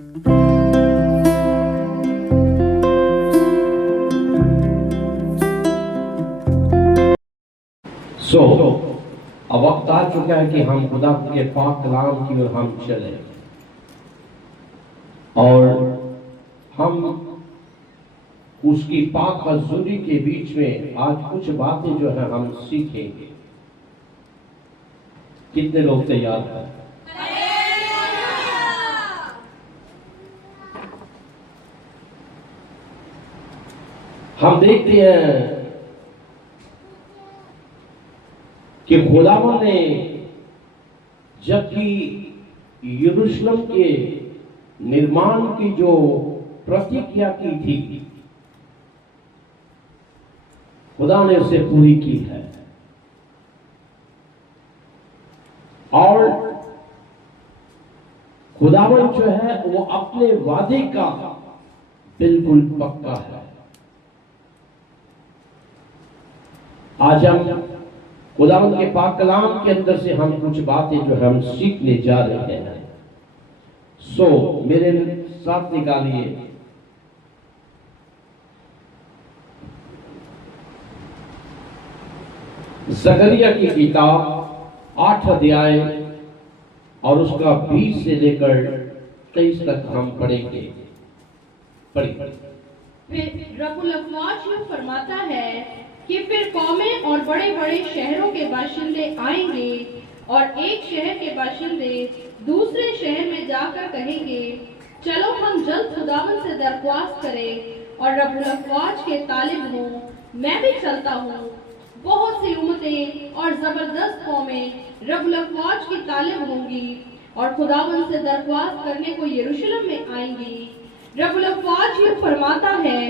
अब वक्त आ चुका है कि हम खुदा के पाक कलाम की ओर हम चले और हम उसकी पाक हजूरी के बीच में आज कुछ बातें जो है हम सीखेंगे। कितने लोग तैयार हैं? हम देखते हैं कि खुदावंद ने जबकि यरूशलेम के निर्माण की जो प्रतिज्ञा की थी, खुदा ने उसे पूरी की है और खुदावंद जो है वो अपने वादे का बिल्कुल पक्का है। आज हम खुदावंद के पाक कलाम के अंदर से हम कुछ बातें जो हम सीखने जा रहे हैं। मेरे साथ निकालिए ज़करिया की किताब 8 अध्याय और उसका 20 से लेकर 23 तक हम पढ़ेंगे। फिर रब्बुल अफ़वाज यूं फरमाता है कि फिर कौमें और बड़े बड़े शहरों के बाशिंदे आएंगे और एक शहर के बाशिंदे दूसरे शहर में जाकर कहेंगे, चलो हम जल्द खुदावंद से दरख्वास्त करें और रब्बुल अफ़वाज के तालिब हों। मैं भी चलता हूँ। बहुत सी उम्मतें और जबरदस्त कौमें रब्बुल अफ़वाज की तालिब होंगी और खुदावंद से दरख्वास्त करने को यरूशलेम में आएंगी। रब्बुल अफ़वाज यूं फरमाता है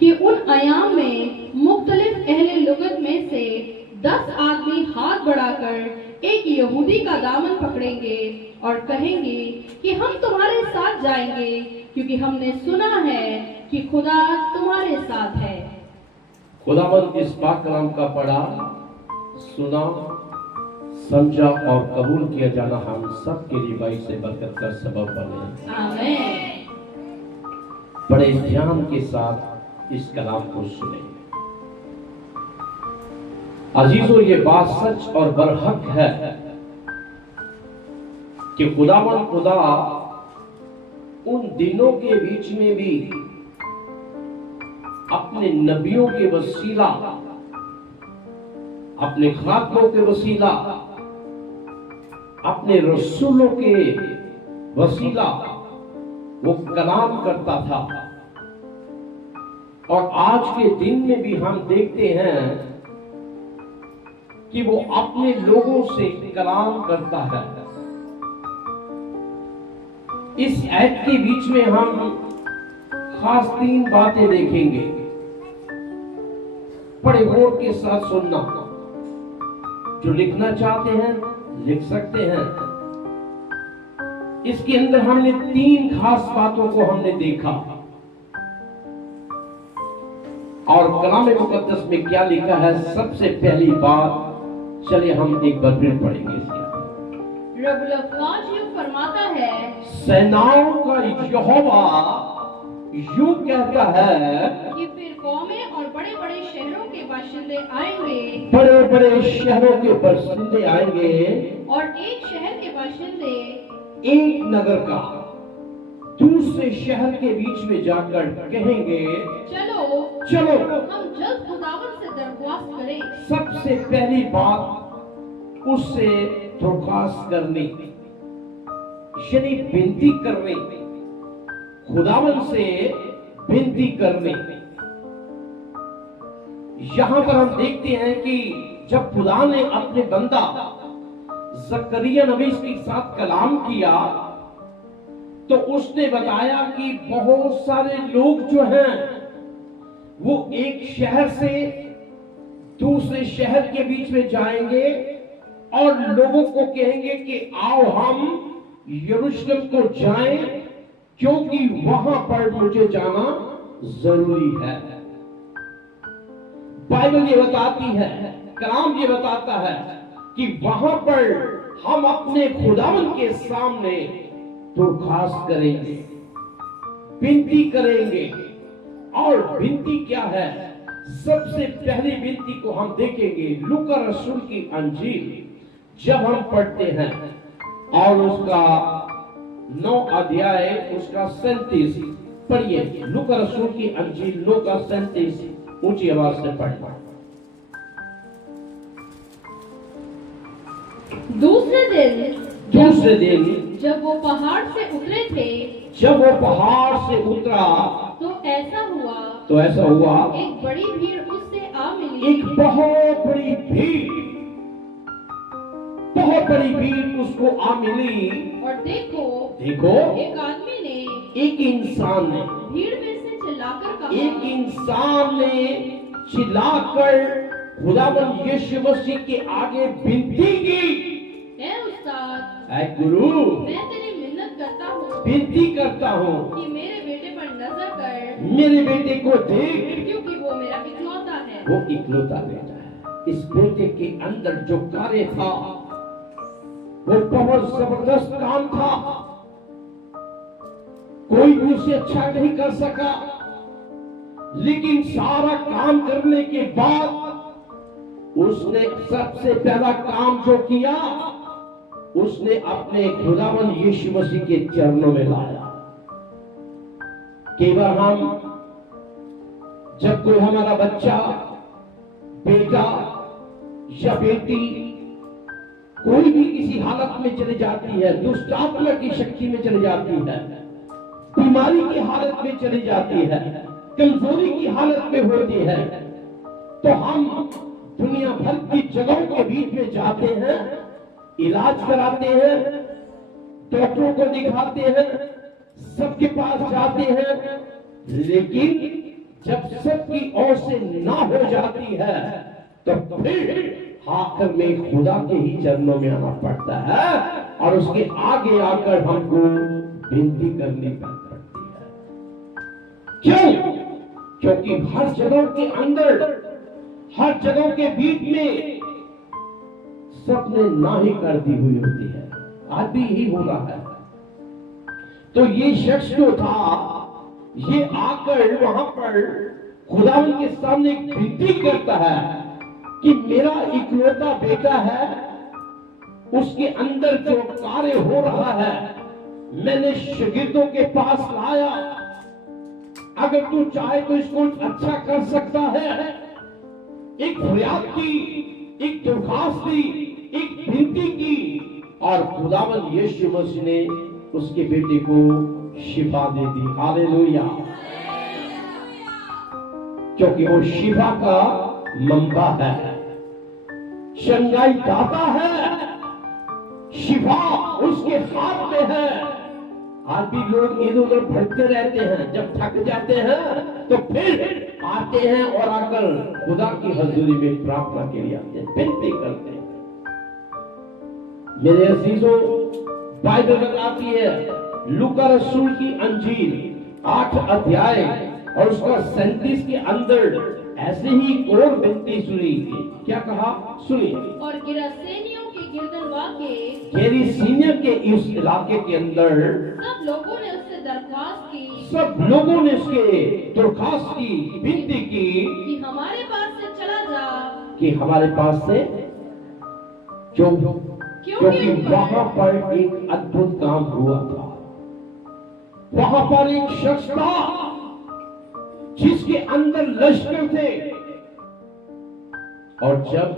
कि उन अयाम में मुख्तलिफ अहले लुगत में से 10 आदमी हाथ बढ़ाकर एक यहूदी का दामन पकड़ेंगे और कहेंगे कि हम तुम्हारे साथ जाएंगे, क्योंकि हमने सुना है कि खुदा तुम्हारे साथ है। खुदावंद इस पाक कलाम का पढ़ा, सुना, समझा और कबूल किया जाना हम सब के लिए बाई से बरकत का सबब बने। आमीन। बड़े ध्यान के साथ इस कलाम को सुने। अजीजों, ये बात सच और बरहक है कि खुदावंद खुदा उन दिनों के बीच में भी अपने नबियों के वसीला, अपने खातमों के वसीला, अपने रसूलों के वसीला वो कलाम करता था। और आज के दिन में भी हम देखते हैं कि वो अपने लोगों से कलाम करता है। इस ऐड के बीच में हम खास 3 बातें देखेंगे। बड़े गौर के साथ सुनना। जो लिखना चाहते हैं लिख सकते हैं। इसके अंदर हमने 3 खास बातों को हमने देखा और कलाम मुकद्दस में क्या लिखा है। सबसे पहली बात, चलिए हम एक बार फिर पढ़ेंगे। रब्बुल अफ़वाज यूं फरमाता है, सेनाओं का यहोवा यूं कहता है कि फिर कौमें और बड़े बड़े शहरों के बाशिंदे आएंगे, बड़े बड़े शहरों के बाशिंदे आएंगे और एक शहर के बाशिंदे एक नगर का दूसरे शहर के बीच में जाकर कहेंगे, चलो चलो हम जल्द खुदावंद से दरख्वास्त करें। सबसे पहली बात उससे दरख्वास्त करनी, यानी विनती करनी, खुदावंद से विनती करनी। यहां पर हम देखते हैं कि जब खुदा ने अपने बंदा ज़करिया नबी के साथ कलाम किया तो उसने बताया कि बहुत सारे लोग जो हैं वो एक शहर से दूसरे शहर के बीच में जाएंगे और लोगों को कहेंगे कि आओ हम यरूशलेम को जाएं, क्योंकि वहां पर मुझे जाना जरूरी है। बाइबल ये बताती है, कलाम ये बताता है कि वहां पर हम अपने खुदावंद के सामने दरख्वास्त करेंगे। विनती करेंगे। और विनती क्या है? सबसे पहली विनती को हम देखेंगे लूका रसूल की अंजील जब हम पढ़ते हैं और उसका 9 अध्याय उसका 37 पढ़िए। लूका रसूल की अंजील 9 का 37 ऊंची आवाज से पढ़ना। दूसरे दिन जब वो पहाड़ से उतरे थे, जब वो पहाड़ से उतरा तो ऐसा हुआ एक बड़ी भीड़ उससे आ मिली। एक बहुत बड़ी भीड़ उसको आ मिली। और देखो एक इंसान ने भीड़ में से चिल्लाकर कहा, एक इंसान ने चिल्लाकर खुदावंद यीशु मसीह के आगे विनती की, ऐ उस्ताद, ऐ गुरु, मैं तेरी मिन्नत करता हूँ, विनती करता हूँ कि मेरे बेटे पर नजर कर, मेरे बेटे को देख, क्योंकि वो मेरा इकलौता है। वो इकलौता बेटा है। इस बेटे के अंदर जो कार्य था वो बहुत जबरदस्त काम था, कोई भी उसे अच्छा नहीं कर सका। लेकिन सारा काम करने के बाद उसने सबसे पहला काम जो किया, उसने अपने खुदावंद यीशु मसीह के चरणों में लाया। कई बार हम जब कोई हमारा बच्चा, बेटा या बेटी कोई भी किसी हालत में चली जाती है, दुष्ट आत्मा की शक्ति में चली जाती है, बीमारी की हालत में चली जाती है, कमजोरी की हालत में होती है, तो हम दुनिया भर की जगहों के बीच में जाते हैं, इलाज कराते हैं, डॉक्टरों को दिखाते हैं, सबके पास जाते हैं। लेकिन जब सबकी ओर से ना हो जाती है तो फिर आखिर में खुदा के ही चरणों में आना पड़ता है और उसके आगे आकर हमको विनती करनी पड़ती है। क्यों? क्योंकि हर जगह के अंदर, हर जगह के बीच में सबने ना ही कर दी हुई होती है, आज भी ही हो रहा है। तो ये शख्स जो था, ये आकर वहां पर खुदावंद के सामने विनती करता है कि मेरा इकलौता बेटा है, उसके अंदर जो कार्य हो रहा है मैंने शागिर्दों के पास लाया, अगर तू चाहे तो इसको अच्छा कर सकता है। एक फरियाद की, एक दरखास्त दी, एक विनती की और खुदावंद यीशु मसीह ने उसके बेटे को शिफा दे दी। हालेलुया! क्योंकि वो शिफा का मंबा है, शंगाई दाता है, शिफा उसके हाथ में है। आज भी लोग इधर उधर भटकते रहते हैं, जब थक जाते हैं तो फिर आते हैं और आकर खुदा की हजूरी में प्रार्थना के लिए आते हैं, विनती करते हैं। मेरे अजीजों, बाइबल बताती है लूका रसूल की अंजील 8 अध्याय और उसका 37 के अंदर ऐसे ही और विनती सुनी। क्या कहा? सुनिए। और गिरासेनियों के गिरदनवा के गेरिसीनिया के इस इलाके के अंदर सब लोगों ने उससे दरख्वास्त की, सब लोगों ने उसके दरख्वास्त की, विनती की कि हमारे पास से चला जा, कि हमारे पास से क्योंकि वहां पर एक अद्भुत काम हुआ था। वहां पर एक शख्स था जिसके अंदर लश्कर थे, और जब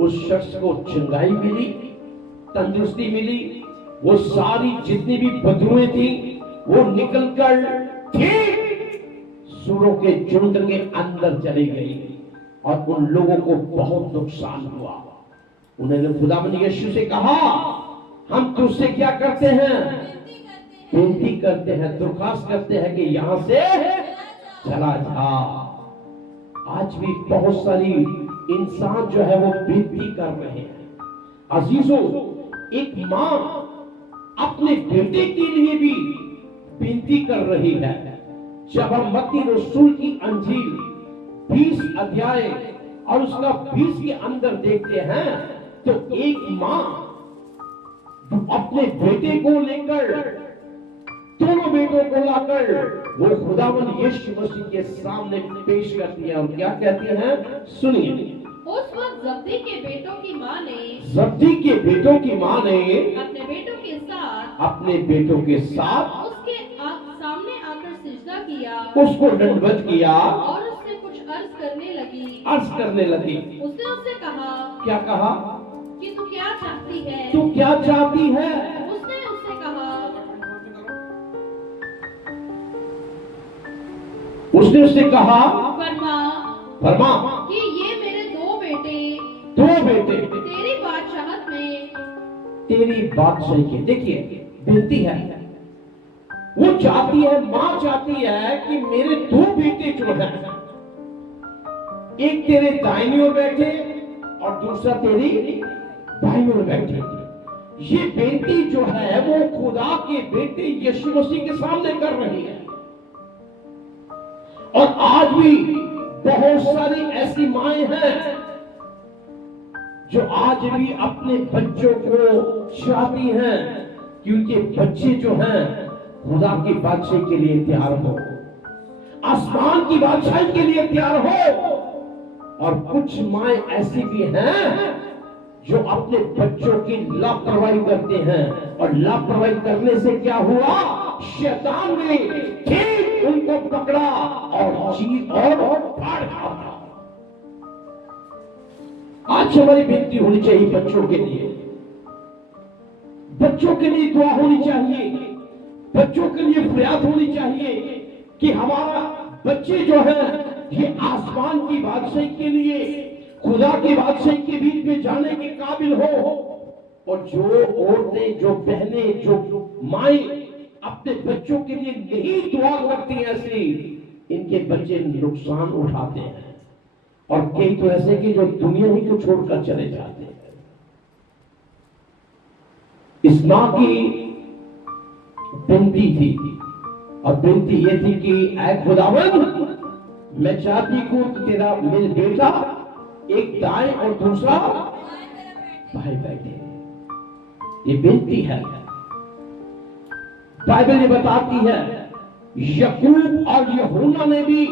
उस शख्स को चंगाई मिली, तंदुरुस्ती मिली, वो सारी जितनी भी बदबुएं थी वो निकलकर ठीक सूरों के झुंड के अंदर चली गई और उन लोगों को बहुत नुकसान हुआ। उन्होंने खुदावंद यीशु से कहा, हम तुझसे क्या करते हैं? विनती करते हैं, दरख्वास्त करते हैं कि यहां से चला जा। आज भी बहुत सारी इंसान जो है वो विनती कर रहे हैं। अजीजों, एक मां अपने बेटे के लिए भी विनती कर रही है। जब हम मत्ती रसूल की अंजील 20 अध्याय और उसका 20 के अंदर देखते हैं तो एक मां अपने बेटे को लेकर दोनों बेटों को लाकर वो खुदावंद यीशु मसीह के सामने पेश करती है और क्या कहती हैं, सुनिए। उस वक्त जब्दी के बेटों की माँ ने जब्दी के बेटों की माँ ने अपने बेटों के साथ उसके सामने आकर सिजदा किया, उसको दंडवत किया और उससे कुछ अर्ज करने लगी। उसने उससे कहा, क्या कहा कि तू क्या चाहती है? तू क्या चाहती है? उसने उससे कहा, उसने उससे कहा, फरमा कि ये मेरे दो बेटे तेरी बादशाहत के। देखिए विनती है, वो चाहती है, माँ चाहती है कि मेरे दो बेटे जो हैं, एक तेरे दाहिनी ओर बैठे और दूसरा तेरी बाईं ओर बैठे। ये बेटी जो है वो खुदा के बेटे यीशु मसीह के सामने कर रही है। और आज भी बहुत सारी ऐसी माएं हैं जो आज भी अपने बच्चों को चाहती हैं कि उनके बच्चे जो हैं खुदा की बादशाही के लिए तैयार हो, आसमान की बादशाही के लिए तैयार हो। और कुछ माएं ऐसी भी हैं जो अपने बच्चों की लापरवाही करते हैं, और लापरवाही करने से क्या हुआ, शैतान ने ठीक उनको पकड़ा और चीर और फाड़ दिया। आज हमारी विनती होनी चाहिए बच्चों के लिए, बच्चों के लिए दुआ होनी चाहिए, बच्चों के लिए फरियाद होनी चाहिए कि हमारा बच्चे जो है ये आसमान की बादशाही के लिए, खुदा की बादशाही के बीच में जाने के काबिल हो। और जो औरतें, जो बहनें, जो माएं अपने बच्चों के लिए नहीं दुआ करती ऐसी, इनके बच्चे नुकसान उठाते हैं। और कई तो ऐसे कि जो दुनिया ही को छोड़कर चले जाते हैं। इस मां की विनती थी, और विनती ये थी कि ऐ खुदावंद, मैं चाहती हूं कि तेरा मेरे बेटा एक दाएं और दूसरा बाएं बैठे। ये विनती है। बाइबल ये बताती है याकूब और यूहन्ना ने भी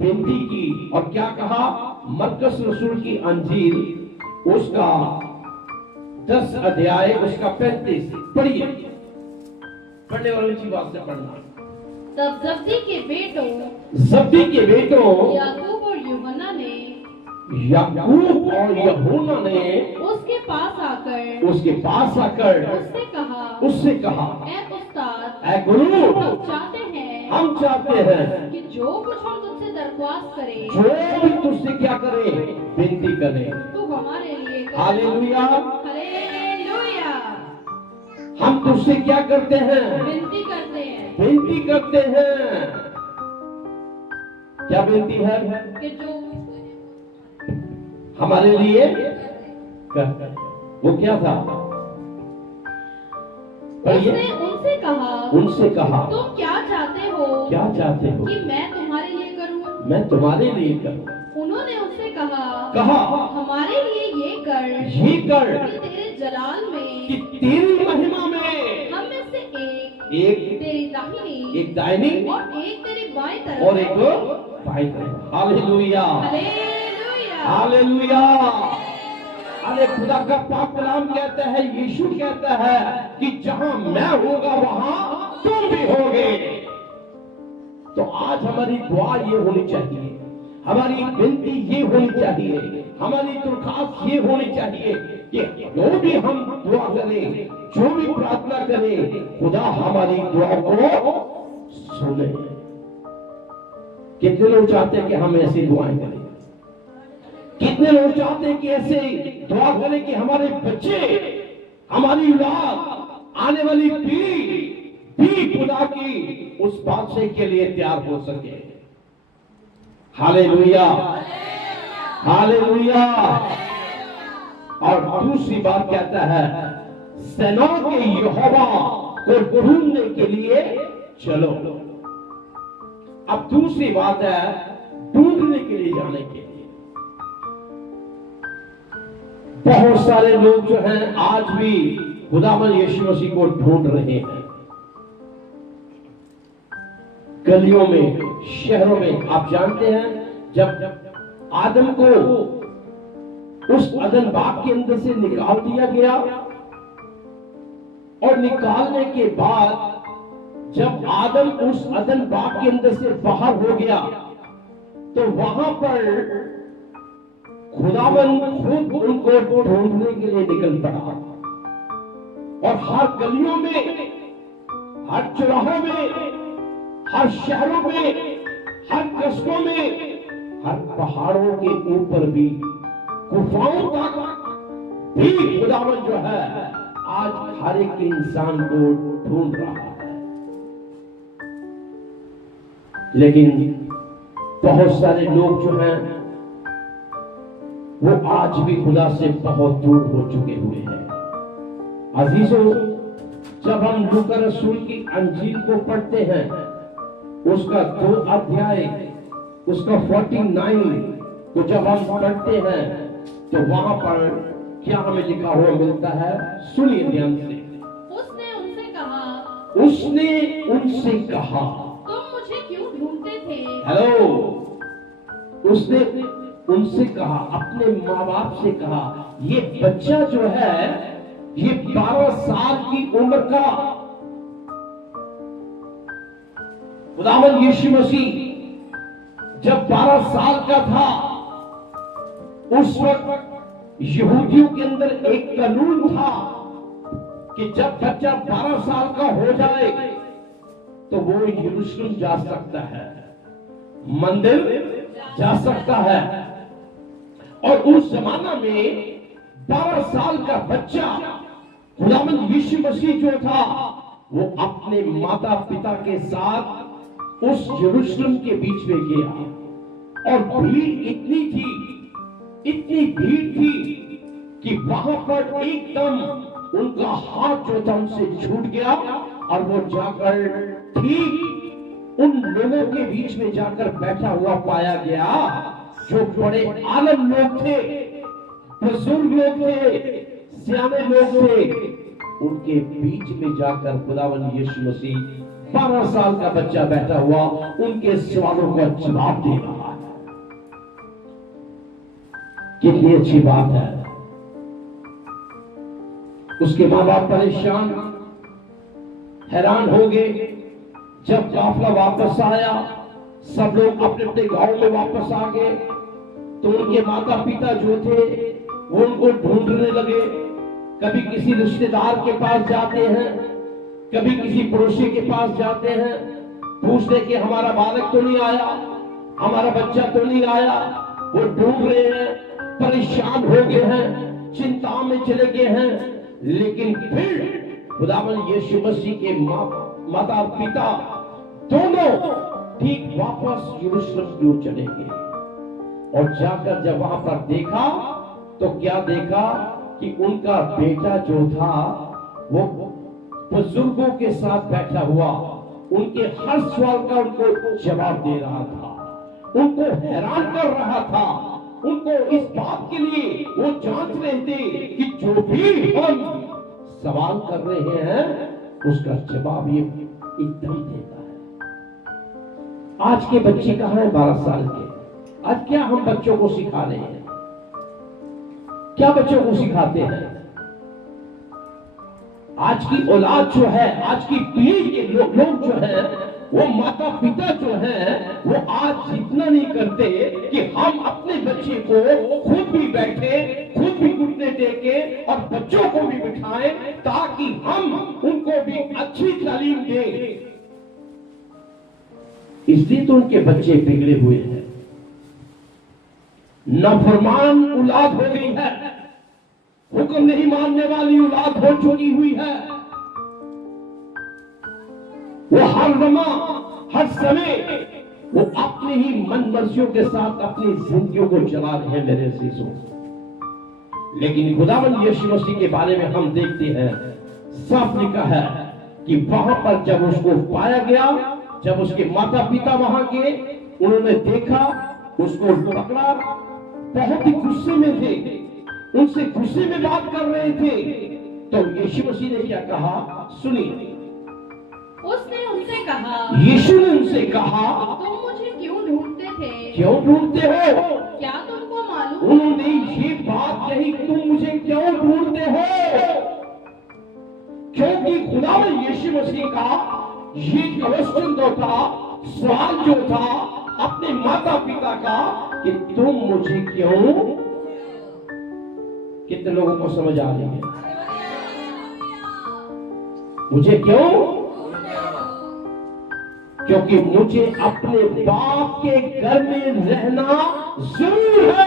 विनती की, और क्या कहा, मरकुस रसूल की अंजील उसका 10 अध्याय उसका 35 पढ़िए, पढ़ने वालों की बात से पढ़ना। तब जब्दी के बेटों याकूब और यूहन्ना ने उसके पास आकर उससे कहा, ऐ उस्ताद, ऐ गुरु, हम चाहते हैं कि जो कुछ हम तुझसे दरख्वास्त करें, जो भी तुझसे क्या करे, विनती करे, तू हमारे लिए कर। Hallelujah, hallelujah. हम तुझसे क्या करते हैं, विनती करते हैं। क्या विनती है, कि जो हमारे लिए कर। वो क्या था, उसने उनसे कहा, तुम क्या चाहते हो कि मैं तुम्हारे लिए करूं? उन्होंने उससे कहा, हमारे लिए ये कर कि तेरे जलाल में, कि तेरी महिमा में हम में से एक तेरी दाहिनी और एक तेरी बाईं तरफ, और एक बाईं तरफ। Hallelujah, hallelujah, hallelujah. अरे खुदा का पाक कलाम कहता है, यीशु कहता है कि जहां मैं होगा वहां तुम भी होगे। तो आज हमारी दुआ ये होनी चाहिए, हमारी विनती ये होनी चाहिए, हमारी दरखास्त ये होनी चाहिए कि जो भी हम दुआ करें, जो भी प्रार्थना करें, खुदा हमारी दुआ को सुने। कितने लोग चाहते हैं कि हम ऐसी दुआएं करें? कितने लोग चाहते हैं कि ऐसे दुआ करें कि हमारे बच्चे, हमारी औलाद, आने वाली पीढ़ी भी खुदा की उस बादशाही के लिए तैयार हो सके। Hallelujah, hallelujah. और दूसरी बात कहता है, सेनाओं के यहोवा को ढूंढने के लिए चलो। अब दूसरी बात है ढूंढने के लिए जाने के लिए। बहुत सारे लोग जो हैं आज भी खुदावंद यीशु मसीह को ढूंढ रहे हैं। गलियों में, शहरों में। आप जानते हैं जब आदम को उस अदन बाग के अंदर से निकाल दिया गया और निकालने के बाद जब आदम उस अदन बाग के अंदर से बाहर हो गया तो वहां पर खुदावन खुद उनको ढूंढने के लिए निकल पड़ा और हर गलियों में, हर चौराहों में, हर शहरों में, हर कस्बों में, हर पहाड़ों के ऊपर भी, गुफाओं तक भी खुदावन जो है आज हर एक इंसान को ढूंढ रहा है। लेकिन बहुत सारे लोग जो हैं वो आज भी खुदा से बहुत दूर हो चुके हुए हैं। अजीजों, जब हम लूका रसूल की अंजील को पढ़ते हैं, उसका 2 अध्याय, उसका 49 को जब हम पढ़ते हैं तो वहां पर क्या हमें लिखा हुआ मिलता है? सुनिए ध्यान से। उसने उनसे कहा, तुम मुझे क्यों ढूंढते थे? हेलो, उसने उनसे कहा, अपने माँ बाप से कहा, ये बच्चा जो है ये 12 साल की उम्र का खुदावंद यीशु मसीह जब 12 साल का था, उस वक्त यहूदियों के अंदर एक कानून था कि जब बच्चा 12 साल का हो जाए तो वो यरूशलेम जा सकता है, मंदिर जा सकता है। और उस जमाना में 12 साल का बच्चा खुदावंद यीशु मसीह जो था वो अपने माता पिता के साथ उस यरूशलेम के बीच में गया और भीड़ इतनी भीड़ थी कि वहां पर एकदम उनका हाथ जो था उनसे छूट गया और वो जाकर ठीक उन लोगों के बीच में जाकर बैठा हुआ पाया गया जो बड़े आलम लोग थे, बुजुर्ग लोग थे, सियाने लोग थे। उनके बीच में जाकर खुदावंद यीशु मसीह 12 साल का बच्चा बैठा हुआ उनके सवालों का जवाब दे रहा है। कितनी अच्छी बात है। उसके माँ बाप परेशान, हैरान हो गए। जब काफिला वापस आया, सब लोग अपने अपने गांव में वापस आ गए, तो उनके माता पिता जो थे वो उनको ढूंढने लगे। कभी किसी रिश्तेदार के पास जाते हैं, कभी किसी पड़ोसी के पास जाते हैं, पूछते कि हमारा बालक तो नहीं आया, हमारा बच्चा तो नहीं आया। वो ढूंढ रहे हैं, परेशान हो गए हैं, चिंता में चले गए हैं। लेकिन फिर खुदावंद यीशु मसीह के माता पिता दोनों ठीक वापस यरूशलेम की ओर चले गए और जाकर जब वहां पर देखा तो क्या देखा कि उनका बेटा जो था वो बुजुर्गों के साथ बैठा हुआ उनके हर सवाल का उनको जवाब दे रहा था, उनको हैरान कर रहा था। उनको इस बात के लिए वो जांच रहे थे कि जो भी हम सवाल कर रहे हैं उसका जवाब ये एकदम देता है। आज के बच्चे कहां हैं 12 साल के? आज क्या हम बच्चों को सिखा रहे हैं? क्या बच्चों को सिखाते हैं? आज की औलाद जो है, आज की पीढ़ी के लोग जो है, वो माता पिता जो है वो आज इतना नहीं करते कि हम अपने बच्चे को खुद भी बैठे, खुद भी घुटने टेके और बच्चों को भी बिठाएं ताकि हम उनको भी अच्छी तालीम दें। इसलिए तो उनके बच्चे बिगड़े हुए हैं, नाफरमान औलाद हो गई है, हुक्म नहीं मानने वाली औलाद हो चुकी हुई है। वो हर लम्हा, हर समय वो अपनी ही मन मर्जियों के साथ अपनी जिंदगियों को चला रहे हैं मेरे अजीजों। लेकिन खुदावंद यीशु मसीह के बारे में हम देखते हैं, साफ लिखा है कि वहां पर जब उसको पाया गया, जब उसके माता पिता वहां गए, उन्होंने देखा, उसको पकड़ा, बहुत ही गुस्से में थे, उनसे गुस्से में बात कर रहे थे। तो यीशु मसीह ने क्या कहा? सुनिए। उसने उनसे कहा, यीशु ने उनसे उनसे कहा, तुम मुझे क्यों ढूंढते थे? क्यों ढूंढते हो? क्या तुमको मालूम? उन्होंने ये बात कही, तुम मुझे क्यों ढूंढते हो? क्योंकि खुदा में यीशु मसीह का ये क्वेश्चन जो था, सवाल जो था अपने माता पिता का कि तुम मुझे क्यों। कितने लोगों को समझ आ रही है? मुझे क्यों? क्योंकि मुझे अपने बाप के घर में रहना जरूर है।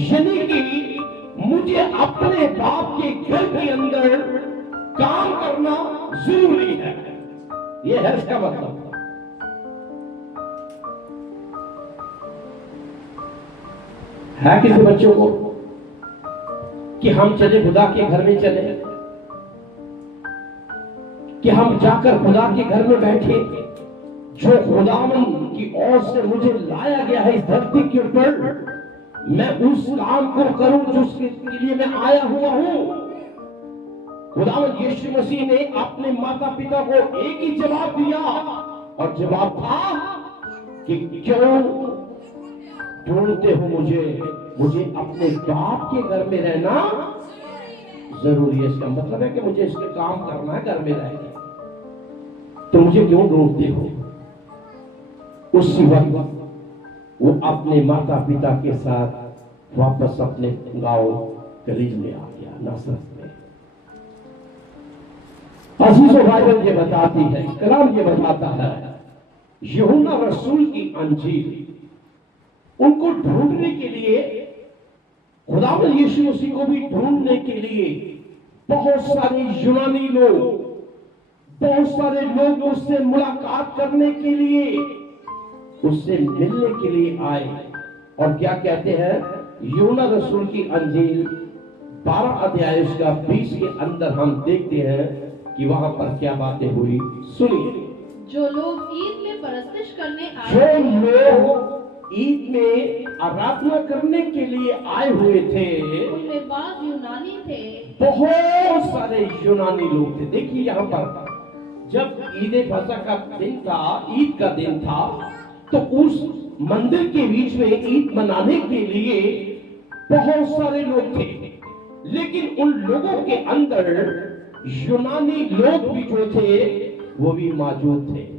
यानी कि मुझे अपने बाप के घर के अंदर काम करना जरूरी है। यह है इसका मतलब। है किसी बच्चों को कि हम चले खुदा के घर में चले, कि हम जाकर खुदा के घर में बैठे, जो खुदावन की ओर से मुझे लाया गया है इस धरती के ऊपर, मैं उस काम को करूं जिसके लिए मैं आया हुआ हूं। खुदावन यीशु मसीह ने अपने माता पिता को एक ही जवाब दिया, और जवाब था कि क्यों ढूंढते हो मुझे? मुझे अपने बाप के घर में रहना जरूरी है। इसका मतलब है कि मुझे इसके काम करना है, घर में रहना। तो मुझे क्यों ढूंढते हो? उसी वक्त वो अपने माता पिता के साथ वापस अपने गांव गलील में आ गया, नासरत में। अजीजों बाइबल ये बताती है, कलाम ये बताता है, यूहन्ना रसूल की अंजील उनको ढूंढने के लिए, खुदावंद यीशु मसीह को भी ढूंढने के लिए बहुत सारे यूनानी लोग, बहुत सारे लोग उससे मुलाकात करने के लिए, उससे मिलने के लिए आए। और क्या कहते हैं? यूहन्ना रसूल की अंजील 12 अध्याय उसका 20 के अंदर हम देखते हैं कि वहां पर क्या बातें हुई। सुनिए। जो लोग ईद में परस्तिश करने आए, जो लोग ईद में आराधना करने के लिए आए हुए थे, उनमें बाज यूनानी थे। बहुत सारे यूनानी लोग थे। देखिए यहाँ पर जब ईद फसह का दिन था, ईद का दिन था, तो उस मंदिर के बीच में ईद मनाने के लिए बहुत सारे लोग थे। लेकिन उन लोगों के अंदर यूनानी लोग भी जो थे वो भी मौजूद थे।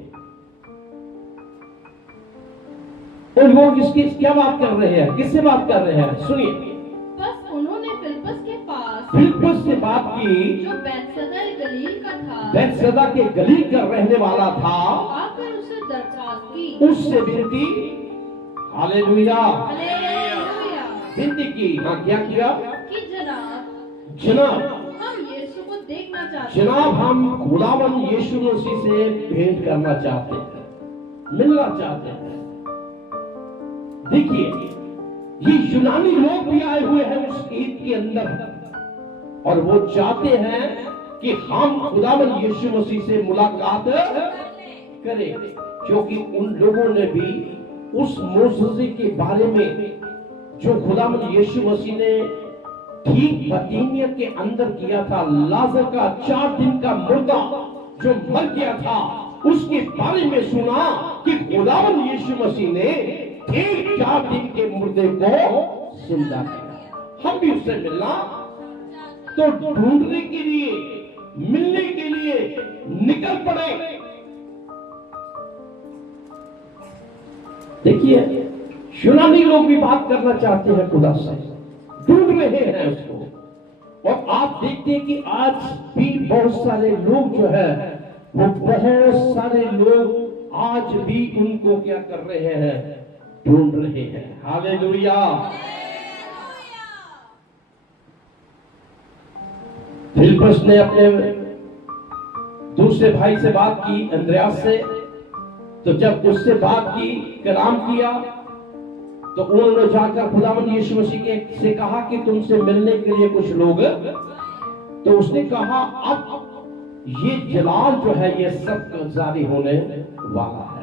और लोग इसकी क्या बात कर रहे हैं? किससे बात कर रहे हैं? सुनिए। बस उन्होंने फिलिप्पस के पास, फिलिप्पस से बात की, जो बैतसैदा गलील का था, बैतसैदा के गलील का रहने वाला था, आकर उससे दरख्वास्त की, उससे विनती, हालेलुया, हालेलुया, विनती की। हाँ, क्या किया? कि जनाब, जनाब, हम यीशु को देखना चाहते हैं। जनाब, हम खुदावंद यीशु मसीह से भेंट करना चाहते हैं, मिलना चाहते हैं। देखिए, ये यूनानी लोग भी आए हुए हैं उस ईद के अंदर, और वो चाहते हैं कि हम खुदावंद यीशु मसीह से मुलाकात करें, क्योंकि उन लोगों ने भी उस मौजूदगी के बारे में जो खुदावंद यीशु मसीह ने ठीक बतीनिया के अंदर किया था, लाजर का 4 दिन का मुर्दा जो मर गया था, उसके बारे में सुना कि खुदावंद यीशु मसीह ने ठीक 4 दिन के मुर्दे को जिंदा किया। हम भी उससे मिलना, तो ढूंढने के लिए, मिलने के लिए निकल पड़े। देखिए, यूनानी लोग भी बात करना चाहते हैं खुदा से, ढूंढ रहे हैं उसको। और आप देखते हैं कि आज भी बहुत सारे लोग जो है, वो बहुत सारे लोग आज भी उनको क्या कर रहे हैं? ढूंढ रहे हैं। हालेलुया। फिलिप्पस ने अपने दूसरे भाई से बात की, अंद्रयास से। तो जब उससे बात की, कलाम किया, तो उन्होंने जाकर खुदावंद यीशु मसीह के से कहा कि तुमसे मिलने के लिए कुछ लोग। तो उसने कहा अब ये जलाल जो है ये सब जारी होने वाला है।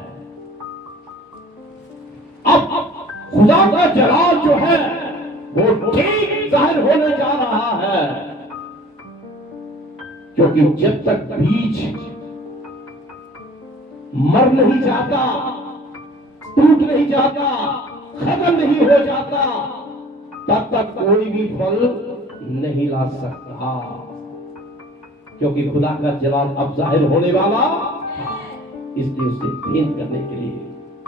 अब खुदा का जलाल जो है वो ठीक जाहिर होने जा रहा है, क्योंकि जब तक बीज मर नहीं जाता, टूट नहीं जाता, खत्म नहीं हो जाता, तब तक कोई भी फल नहीं ला सकता, क्योंकि खुदा का जवाब अब जाहिर होने वाला, इसलिए उसे भेंट करने के लिए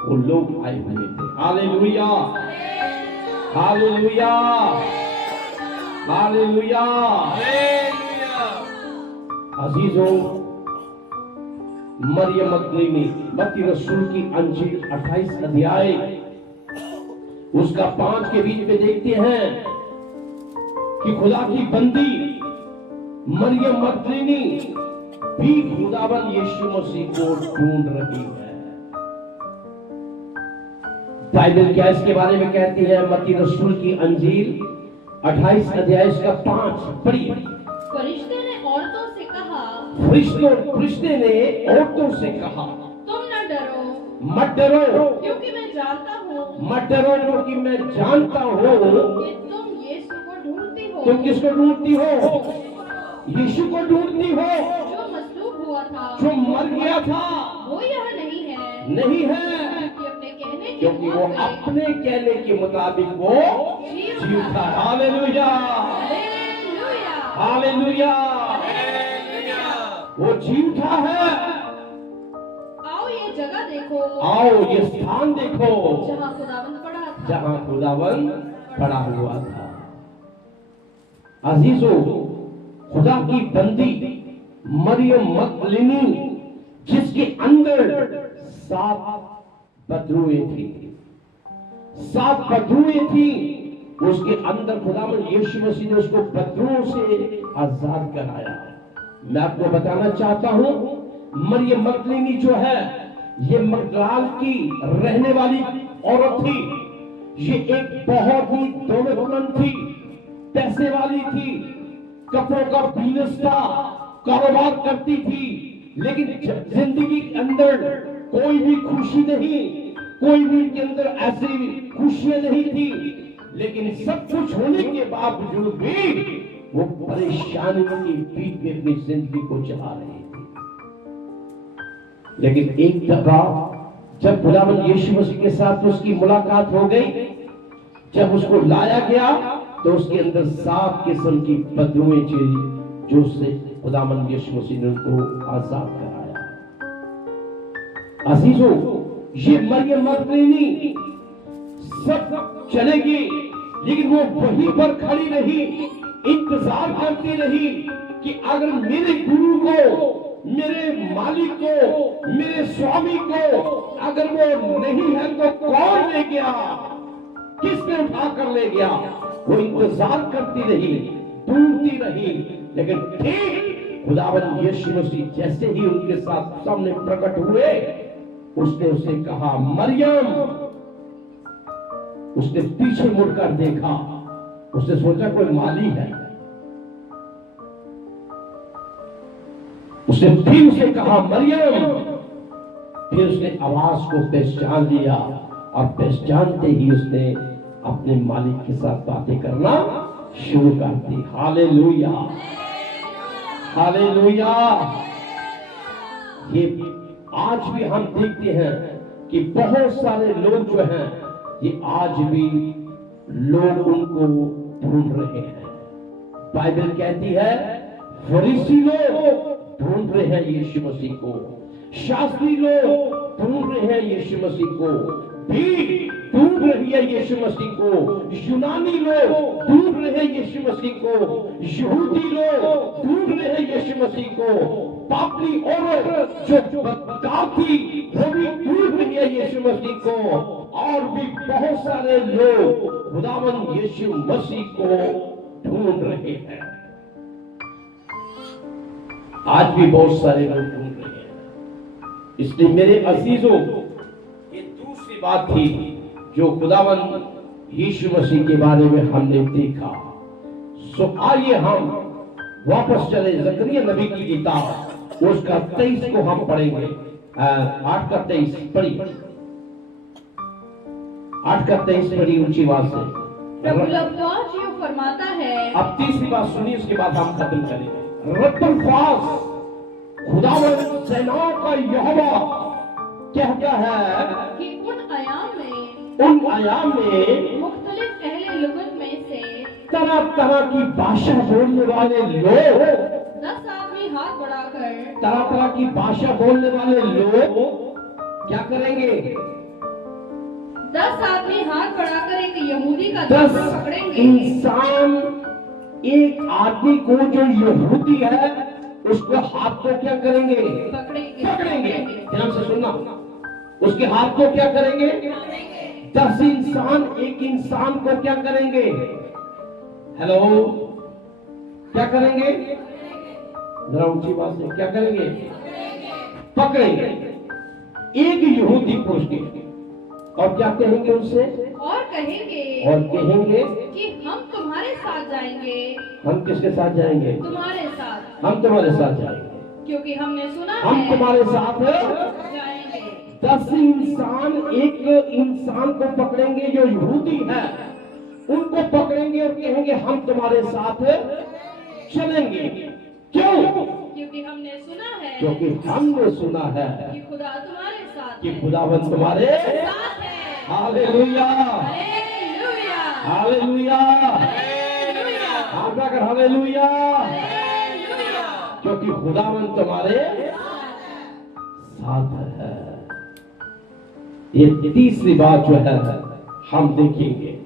वो लोग आए हुए थे। Hallelujah, hallelujah, hallelujah. अजीजों, मरियम मगदलीनी मत्ती रसूल की अंजील 28 अध्याय उसका 5 के बीच में देखते हैं कि खुदा की बंदी मरियम मगदलीनी भी खुदावन यीशु मसीह को ढूंढ रही है। बाइबल क्या इसके बारे में कहती है? मत्ती रसूल की अंजील 28 अध्याय का 5 पढ़िए। फरिश्ते ने औरतों से कहा, फरिश्ते ने औरतों से कहा, तुम न डरो, मत डरो, क्योंकि मैं जानता हूँ मत डरो, क्योंकि मैं जानता हूँ कि तुम यीशु को ढूंढती हो। तुम किसको ढूंढती हो? यीशु को ढूंढती हो, जो मसलूब हुआ था, जो मर गया था। वो यह नहीं है, नहीं है, क्योंकि वो अपने कहने के मुताबिक वो जीव था। हालेलुया, हालेलुया, वो जीवता है। आओ ये जगह देखो, आओ ये स्थान देखो जहाँ खुदावंद पड़ा था, जहाँ खुदावन पड़ा हुआ था। अजीजों, खुदा की बंदी मरियम मगदलीनी, जिसके अंदर 7 बदरूएं थी, 7 बदरूएं थी, उसके अंदर खुदावन यीशु मसीह ने उसको बदरूओं से आजाद कराया। मैं आपको बताना चाहता हूं, मरियम मगदलीनी जो है, ये मगदल की रहने वाली औरत थी। ये एक बहुत ही दौलतमंद थी, पैसे वाली थी, कपड़ों का बिजनेस था, कारोबार करती थी, लेकिन जिंदगी के अंदर कोई भी खुशी नहीं, कोई भी के अंदर ऐसी खुशियां नहीं थी। लेकिन सब कुछ होने के बावजूद भी वो परेशानी के बीच में अपनी जिंदगी को चला रही थी। लेकिन एक दफा जब खुदावंद यीशु मसीह के साथ उसकी मुलाकात हो गई, जब उसको लाया गया, तो उसके अंदर 7 किस्म की बदबूएं थी, जो उससे खुदावंद यीशु मसीह ने उनको आजाद कराया। अजीजों, ये मरियम मगदलीनी सब चलेगी, लेकिन वो वहीं पर खड़ी रही, इंतजार करती रही कि अगर मेरे गुरु को, मेरे मालिक को, मेरे स्वामी को अगर वो नहीं है तो कौन ले गया, किसने उठा कर ले गया? वो इंतजार करती रही, ढूंढती रही। लेकिन ठीक खुदावंद यीशु मसीह जैसे ही उनके साथ सामने प्रकट हुए, उसने उसे कहा, मरियम। उसने पीछे मुड़कर देखा, उसने सोचा कोई माली है। उसने फिर उसे कहा, मरियम। फिर उसने आवाज को पहचान लिया, और पहचानते ही उसने अपने मालिक के साथ बातें करना शुरू कर दी। Hallelujah, hallelujah. ये आज भी हम देखते हैं कि बहुत सारे लोग जो हैं, ये आज भी लोग उनको ढूंढ रहे हैं। बाइबल कहती है, फरीसी लोग ढूंढ रहे हैं यीशु मसीह को, शास्त्री लोग ढूंढ रहे हैं यीशु मसीह को, भीड़ ढूंढ रही है यीशु मसीह को, यूनानी लोग ढूंढ रहे हैं यीशु मसीह को, यहूदी लोग ढूंढ रहे हैं यीशु मसीह को, पापी औरत जो बदकार थी वो भी ढूंढ रही है यीशु मसीह को, और भी बहुत सारे लोग खुदावंद यीशु मसीह को ढूंढ रहे हैं। आज भी बहुत सारे लोग ढूंढ रहे हैं। इसलिए मेरे अजीजों, ये दूसरी बात थी जो खुदावंद यीशु मसीह के बारे में हमने देखा। सो आइए हम वापस चले जकरिया नबी की किताब, उसका 23 को हम पढ़ेंगे। 8 का 23 पढ़िए, 8 का 23 पढ़िए ऊंची आवाज से। प्रभु लफ्ज़ यूं फरमाता है, अब तीसरी बात सुनिए, उसके बाद हम खत्म करेंगे। रब्बुल फास, खुदावंद सेनाओं का यहोवा कहता है कि उन आयाम में मुख्तलिफ अहले लुगत में से तरह तरह की भाषा बोलने वाले लोग, 10 आदमी हाथ बढ़ाकर तरह तरह की भाषा बोलने वाले लोग क्या करेंगे? 10 आदमी हाथ बढ़ाकर एक यहूदी का 10 जबड़ा पकड़ेंगे। इंसान एक आदमी को जो यहूदी है उसको हाथ को क्या करेंगे? पकड़ेंगे। ध्यान से सुनना, उसके हाथ को क्या करेंगे? 10 इंसान एक इंसान को क्या करेंगे? हेलो, क्या करेंगे? जरा ऊंची बात से क्या करेंगे? पकड़ेंगे एक यहूदी पुरुष के, और क्या कहेंगे उससे? और कहेंगे कि हम तुम्हारे साथ जाएंगे। हम किसके साथ जाएंगे? तुम्हारे साथ। हम तुम्हारे साथ जाएंगे, क्योंकि हमने सुना हम है तुम्हारे साथ जाएंगे। 10 इंसान एक इंसान को पकड़ेंगे जो यहूदी है, उनको पकड़ेंगे और कहेंगे हम तुम्हारे साथ चलेंगे। क्यों? क्योंकि हमने सुना है क्योंकि हमने सुना है कि खुदा तुम्हारे साथ कि है। खुदावंद तुम्हारे साथ है। हालेलुया, हालेलुया, हालेलुया, हालेलुया, आप क्या कर? Hallelujah, hallelujah. क्योंकि खुदावंद तुम्हारे साथ है। ये तीसरी बात जो है हम देखेंगे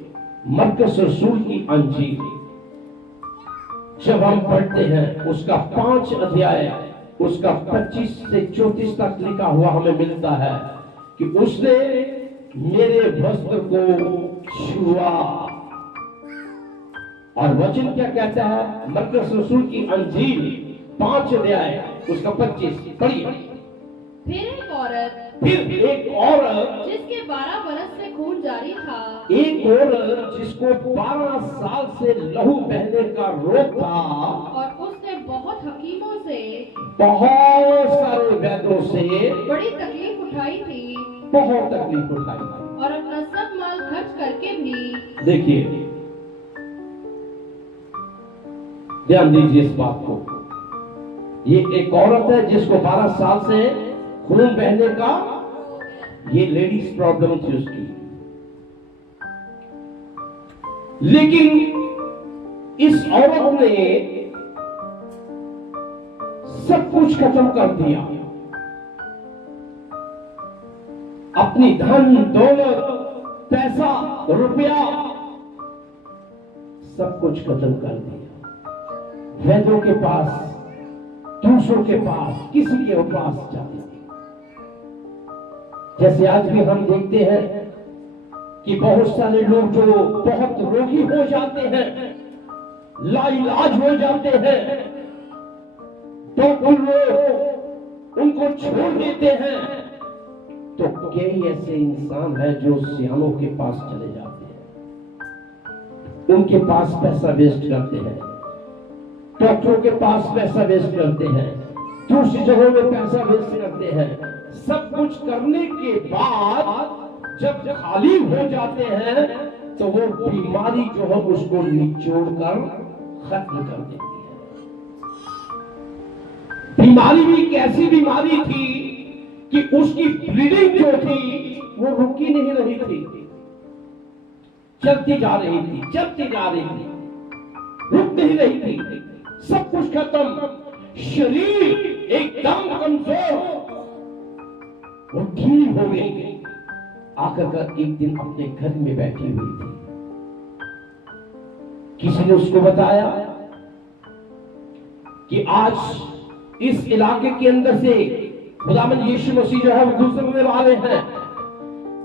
मरकुस रसूल की अंजील, जब हम पढ़ते हैं उसका 5 अध्याय, उसका 25 से 34 तक लिखा हुआ हमें मिलता है कि उसने मेरे वस्त्र को छुआ। और वचन क्या कहता है? मरकुस रसूल की अंजील 5 अध्याय उसका 25 पढ़िए। फिर एक औरत जिसके 12 बरस से खून जारी था, एक औरत जिसको 12 साल से लहू बहने का रोग था, और उसने बहुत हकीमों से, बहुत सारे वैद्यों से बड़ी तकलीफ उठाई थी, बहुत तकलीफ उठाई थी। और अपना सब माल खर्च करके भी। देखिए, ध्यान दीजिए इस बात को। ये एक औरत है जिसको 12 साल से खून बहने का, ये लेडीज प्रॉब्लम थी उसकी, लेकिन इस औरत ने सब कुछ खत्म कर दिया, अपनी धन दौलत, पैसा, रुपया, सब कुछ खत्म कर दिया। वैद्यों के पास, दूसरों के पास, किसी के पास जाती थी। जैसे आज भी हम देखते हैं कि बहुत सारे लोग जो बहुत रोगी हो जाते हैं, लाइलाज हो जाते हैं, तो लोग उनको छोड़ देते हैं, तो कई ऐसे इंसान हैं जो सियानों के पास चले जाते हैं, उनके पास पैसा वेस्ट करते हैं, डॉक्टरों के पास पैसा वेस्ट करते हैं, दूसरी जगहों में पैसा वेस्ट करते हैं। सब कुछ करने के बाद जब खाली हो जाते हैं तो वो बीमारी जो है उसको निचोड़ कर खत्म कर देती है। बीमारी भी कैसी बीमारी थी कि उसकी ब्लीडिंग जो थी वो रुकी नहीं रही थी, चलती जा रही थी, चलती जा रही थी, रुक नहीं रही थी। सब कुछ खत्म, शरीर एकदम कमजोर, वो ढीली हो गई। आकर एक दिन अपने घर में बैठी हुई थी, किसी ने उसको बताया कि आज इस इलाके के अंदर से खुदावंद यीशु मसीह जो है वो गुजरने वाले हैं।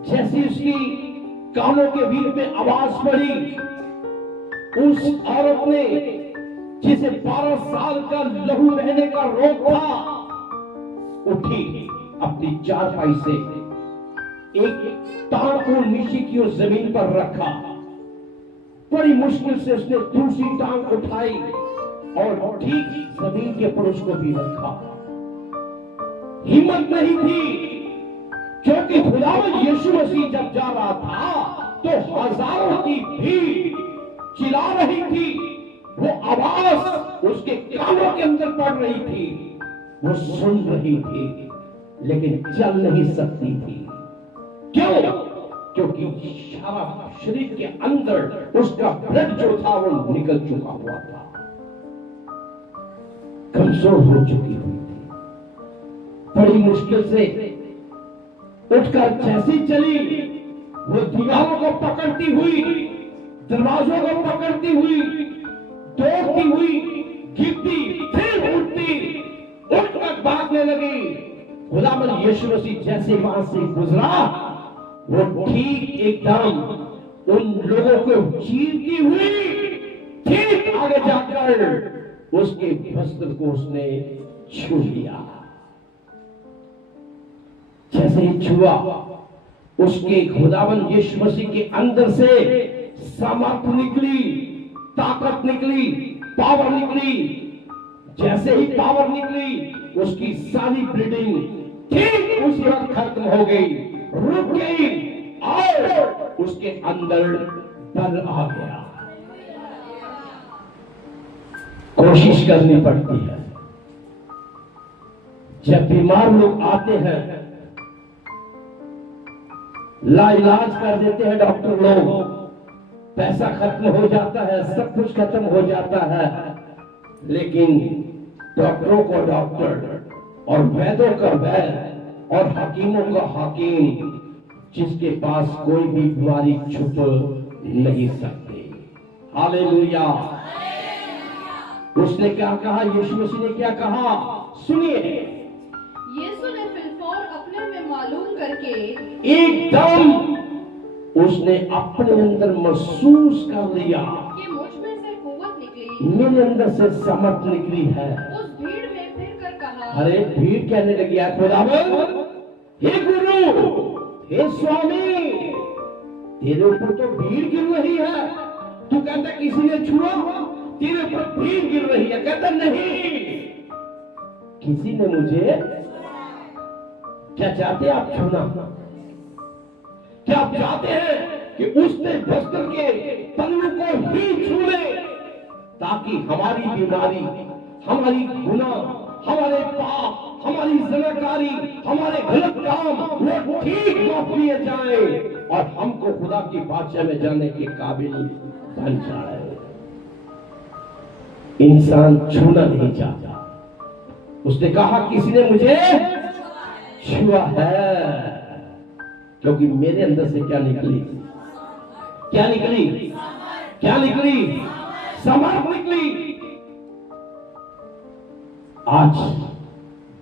जैसी उसकी कानों के बीच में आवाज पड़ी, उस औरत ने जिसे 12 साल का लहू बहने का रोग था, उठी, अपनी चारपाई से एक टांग को नीचे की ओर जमीन पर रखा, बड़ी मुश्किल से उसने दूसरी टांग उठाई और ठीक जमीन के पर उसको भी रखा। हिम्मत नहीं थी, क्योंकि खुदावंद यीशु मसीह जब जा रहा था तो हजारों की भीड़ चिल्ला रही थी, वो आवाज उसके कानों के अंदर पड़ रही थी, वो सुन रही थी। लेकिन चल नहीं सकती थी। क्यों? क्योंकि सारा शरीर के अंदर उसका ब्लड जो था वो निकल चुका हुआ था, कमजोर हो चुकी हुई थी। बड़ी मुश्किल से उठकर जैसी चली, वो दीवारों को पकड़ती हुई, दरवाजों को पकड़ती हुई, दौड़ती हुई, गिरती, फिर उठती, उठकर भागने लगी। खुदावंद यीशु मसीह जैसे वहां से गुजरा, वो ठीक एकदम उन लोगों को चीरती हुई ठीक आगे जाकर उसके वस्त्र को उसने छू लिया। जैसे ही छुआ, उसके खुदावंद यीशु मसीह के अंदर से सामर्थ निकली, ताकत निकली, पावर निकली। जैसे ही पावर निकली, उसकी सारी ब्लीडिंग ठीक उसी वक्त खत्म हो गई, रुक गई, और उसके अंदर बल आ गया। कोशिश करनी पड़ती है। जब बीमार लोग आते हैं, लाइलाज कर देते हैं डॉक्टर लोग, पैसा खत्म हो जाता है, सब कुछ खत्म हो जाता है, लेकिन डॉक्टरों को डॉक्टर और वैद्यों का वैद्य और हकीमों का हकीम, जिसके पास कोई भी बीमारी छुप नहीं सकती। हालेलुया। उसने क्या कहा? यीशु मसीह ने क्या कहा? सुनिए। यीशु ने फिलफौर अपने में मालूम करके एकदम उसने अपने अंदर महसूस कर लिया कि मुझ में से कुव्वत निकली, मेरे अंदर से समर्थ निकली है। उस भीड़ में फिर कर कहा, अरे भीड़ कहने लगी, खुदावंद, हे गुरु, हे स्वामी, तेरे ऊपर तो भीड़ गिर रही है। तू कहता किसी ने छुआ, तेरे ऊपर भीड़ गिर रही है। कहता नहीं, किसी ने मुझे, क्या चाहते आप छूना? क्या आप चाहते हैं कि उसने वस्त्र के तलु को ही छू ले, ताकि हमारी बीमारी, हमारी गुनाह, हमारे पाप, हमारी ज़नाकारी, हमारे गलत काम वो ठीक माफ लिए जाए और हमको खुदा की बादशाह में जाने के काबिल बन जाए। इंसान छूना नहीं चाहता। उसने कहा किसी ने मुझे छुआ है, क्योंकि मेरे अंदर से क्या निकली? क्या निकली? क्या निकली? समर्थ निकली। आज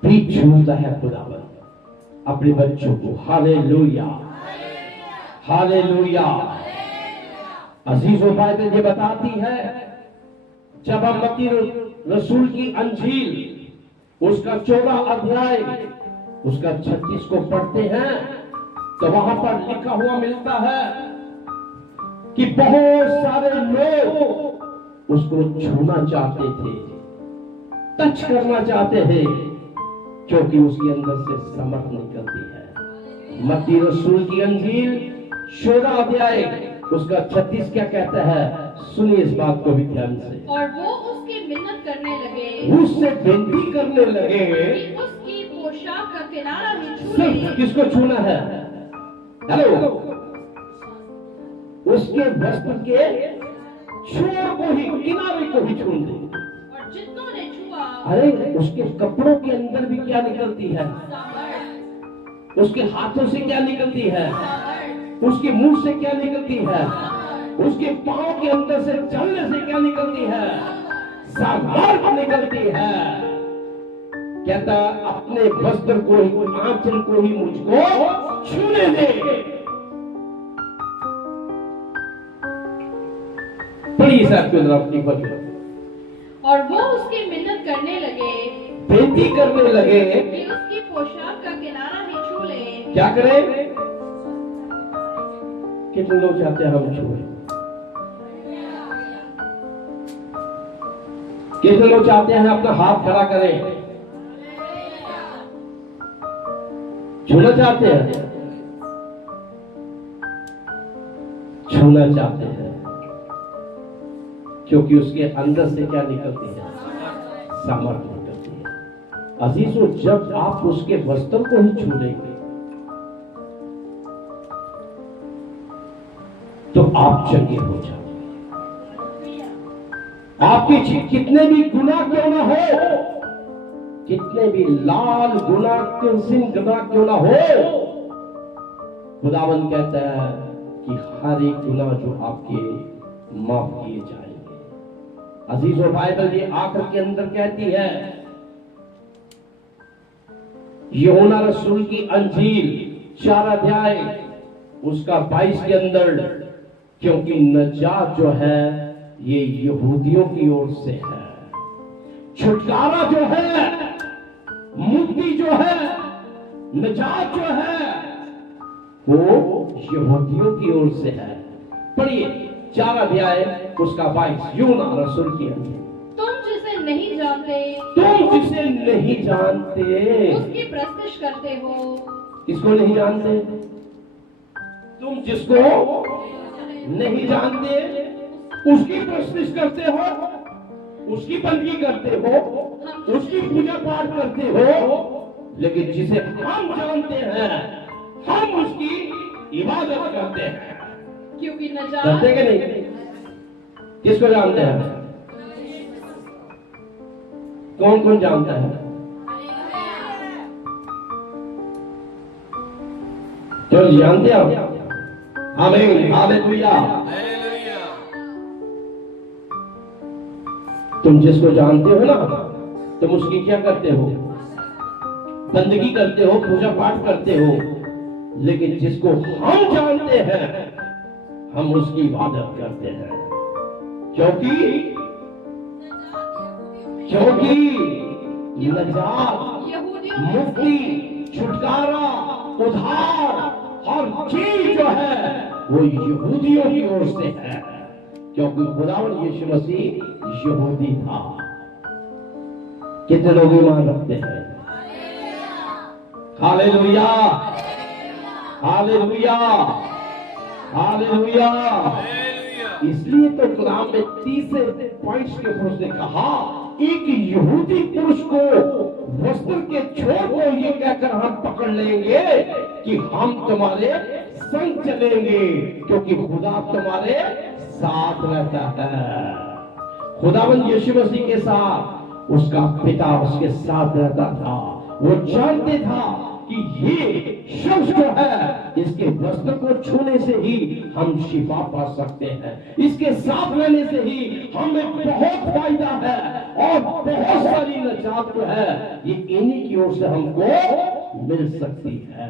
भी छूता है खुदावंद अपने बच्चों को। Hallelujah, hallelujah. अजीजों, बाइबल ये बताती है, जब हम मत्ती रसूल की अंजील उसका 14 अध्याय उसका 36 को पढ़ते हैं, तो वहां पर लिखा हुआ मिलता है कि बहुत सारे लोग उसको छूना चाहते थे, टच करना चाहते थे, क्योंकि उसके अंदर से समर्थ निकलती है। मत्ती रसूल की अंजील 14 अध्याय उसका 36 क्या कहता है? सुनिए इस बात को भी ध्यान से। और वो उसकी मिन्नत करने लगे, उससे विनती करने लगे कि उसकी पोशाक का किनारा भी छू ले। सिर्फ किसको छूना है? हेलो, उसके वस्त्र के छोर को ही, किनारे को ही छू दे। और जितनों ने छुआ, अरे उसके कपड़ों के अंदर भी क्या निकलती है? सामर्थ, उसके हाथों से क्या निकलती है? सामर्थ, उसके मुंह से क्या निकलती है? उसके पांव के अंदर से चलने से क्या निकलती है? सामर्थ निकलती है। कहता अपने वस्त्र को ही, आंचल को ही मुझको छूने दे। प्लीज आपको जरा अपनी बात। और वो उसकी मिन्नत करने लगे, बेनती करने लगे कि उसकी पोशाक का किनारा ही छू ले। क्या करें? कितने लोग चाहते हैं हम छुए? कितने लोग चाहते हैं अपना हाथ खड़ा करें? छूना चाहते हैं? छूना चाहते हैं, क्योंकि उसके अंदर से क्या निकलती है? सामर्थ निकलती है। अजीजों, जब आप उसके वस्त्र को ही छू लेंगे तो आप चंगे हो जाओगे। आपके कितने भी गुनाह क्यों ना हो, कितने भी लाल गुनाह क्यों ना हो, खुदावन कहता है कि हर एक गुनाह जो आपके माफ किए जाएंगे। अजीजों, बाइबल ये आखिर के अंदर कहती है, यूहन्ना रसूल की अंजील 4 अध्याय उसका 22 के अंदर, क्योंकि नजात जो है ये यहूदियों की ओर से है, छुटकारा जो है, मुक्ति जो है, नजात जो है वो यहूदियों की ओर से है। पढ़िए 4 अध्याय उसका 22, यूहन्ना रसूल की अंजील। तुम जिसे नहीं जानते उसकी प्रस्तुत करते हो। किसको नहीं जानते? तुम जिसको नहीं जानते उसकी प्रस्तुत करते हो, उसकी बंदगी करते हो, उसकी पूजा पाठ करते हो। लेकिन जिसे हम जानते हैं हम उसकी इबादत करते हैं। क्योंकि नजात जानते कि नहीं? किसको जानते हैं? कौन कौन जानता है? चलो जानते हो? आमीन, हालेलुया। तुम जिसको जानते हो ना, तुम उसकी क्या करते हो? बंदगी करते हो, पूजा पाठ करते हो। लेकिन जिसको हम जानते हैं हम उसकी इबादत करते हैं, क्योंकि नजात, मुक्ति, छुटकारा, उद्धार हर चीज जो है वो यहूदियों की ओर से है, क्योंकि खुदावंद यीशु मसीह यहूदी था। कितने लोग ईमान रखते हैं? Hallelujah, hallelujah, hallelujah. इसलिए तो कुरान में 30 पॉइंट्स के ऊपर उसने कहा, एक यहूदी पुरुष को वस्त्र के छोर को ये कहकर हम पकड़ लेंगे कि हम तुम्हारे संग चलेंगे, क्योंकि खुदा तुम्हारे साथ रहता है। खुदावंद यीशु मसीह के साथ उसका पिता उसके साथ रहता था। वो जानते था कि ये शख्स जो है इसके वस्त्र को छूने से ही हम शिफा पा सकते हैं, इसके साथ रहने से ही हमें बहुत फायदा है और बहुत सारी नजात जो है ये इन्हीं की ओर से हमको मिल सकती है।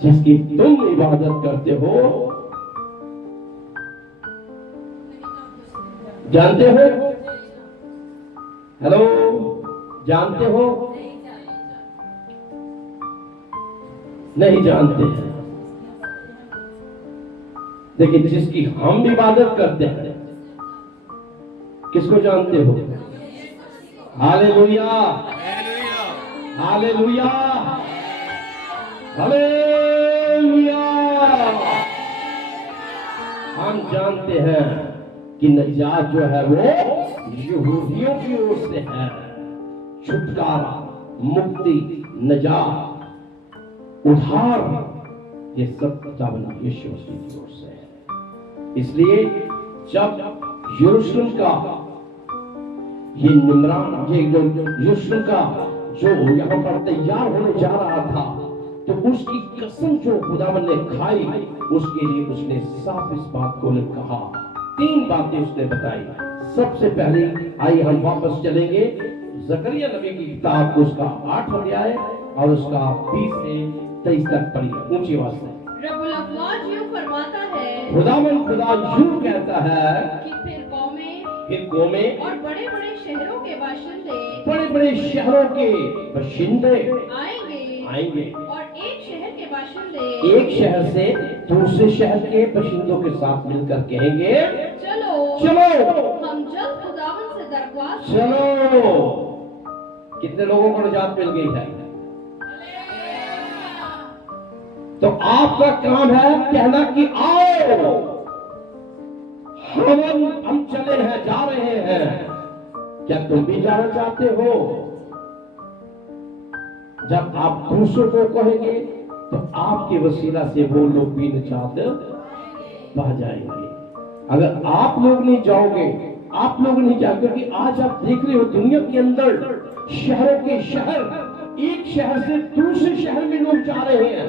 जिसकी तुम इबादत करते हो, जानते हो? हेलो, जानते हो? नहीं जानते हैं। लेकिन जिसकी हम इबादत करते हैं, किसको जानते हो? Hallelujah, hallelujah, hallelujah. हम जानते हैं कि नजात जो है वो यहूदियों की ओर से है, छुटकारा, मुक्ति, नजात, उद्धार, ये सब खुदावंद यीशु मसीह की ओर से है। इसलिए जब यरूशलेम का ये निमरान, ये जो यरूशलेम का जो यहाँ पर तैयार होने जा रहा था, तो उसकी कसम जो खुदावंद ने खाई, उसके लिए उसने साफ इस बात को कहा। 3 बातें उसने बताई। सबसे पहले आइए हम वापस चलेंगे जकरिया नबी की किताब, उसका 8 अध्याय और उसका 20 से 23 तक पढ़िए ऊंची आवाज से। रब्बुल अफ़वाज यूं फरमाता है, खुदावंद खुदा यूं कहता है कि फिर कौमें और बड़े बड़े शहरों के बाशिंदे, बड़े बड़े शहरों के बाशिंदे आएंगे और एक शहर के बाशिंदे एक शहर से दूसरे शहर के बाशिंदों के साथ मिलकर कहेंगे, चलो हम जल्द खुदावंद से दरख्वास्त चलो। कितने लोगों को निजात मिल गई है? तो आपका काम है कहना कि आओ, हम चले हैं, जा रहे हैं। क्या तुम भी जाना चाहते हो? जब आप दूसरों को कहेंगे तो आपके वसीला से वो लोग भी निजात पा जाएंगे। अगर आप लोग नहीं जाओगे, आप लोग नहीं जाओगे, क्योंकि आज आप देख रहे हो दुनिया के अंदर शहरों के शहर, एक शहर से दूसरे शहर में लोग जा रहे हैं।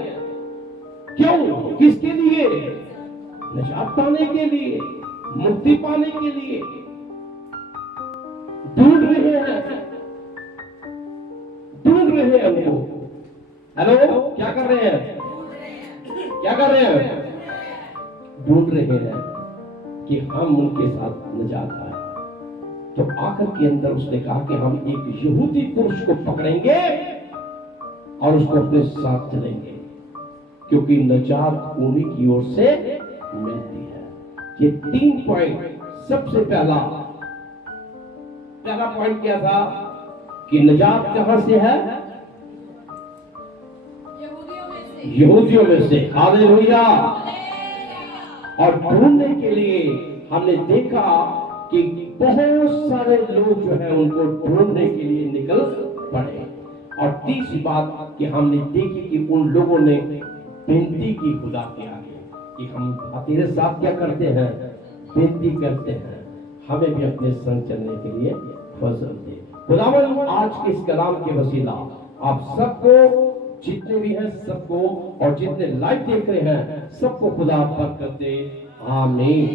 क्यों? किसके लिए? निजात पाने के लिए, मुक्ति पाने के लिए ढूंढ रहे हैं, ढूंढ रहे हैं उनको। हेलो, क्या कर रहे हैं? क्या कर रहे हैं? ढूंढ रहे हैं कि हम उनके साथ निजात पाए। तो आखिर के अंदर उसने कहा कि हम एक यहूदी पुरुष को पकड़ेंगे और उसको अपने साथ चलेंगे, क्योंकि निजात उन्हीं की ओर से मिलती है। ये 3 पॉइंट। सबसे पहला पॉइंट क्या था कि निजात कहां से है? यहूदियों में से। हालेलुया। और ढूंढने के लिए हमने देखा कि बहुत सारे लोग जो है उनको ढूंढने के लिए निकल पड़े। और तीसरी बात कि हमने देखी कि उन लोगों ने विनती की खुदा के आगे कि हम तेरे साथ क्या करते हैं? विनती करते हैं, हमें भी अपने संग चलने के लिए फजल दे। खुदावंद आज के इस कलाम के वसीला आप सबको, जितने भी हैं सबको, और जितने लाइव देख रहे हैं सबको खुदा बरकत दे। आमीन।